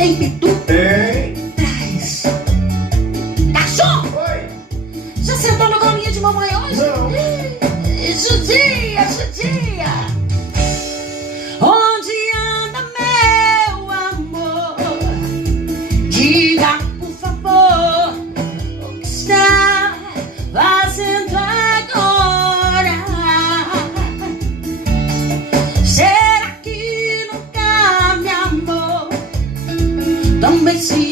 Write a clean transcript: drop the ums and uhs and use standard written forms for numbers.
Tem pitu? Tem. Traz. Cachorro! Oi. Já sentou no golinho de mamãe hoje? Não. Judia, judia. Onde anda meu amor? Diga, por favor, o que está fazendo agora? Será que nunca me amou? Também se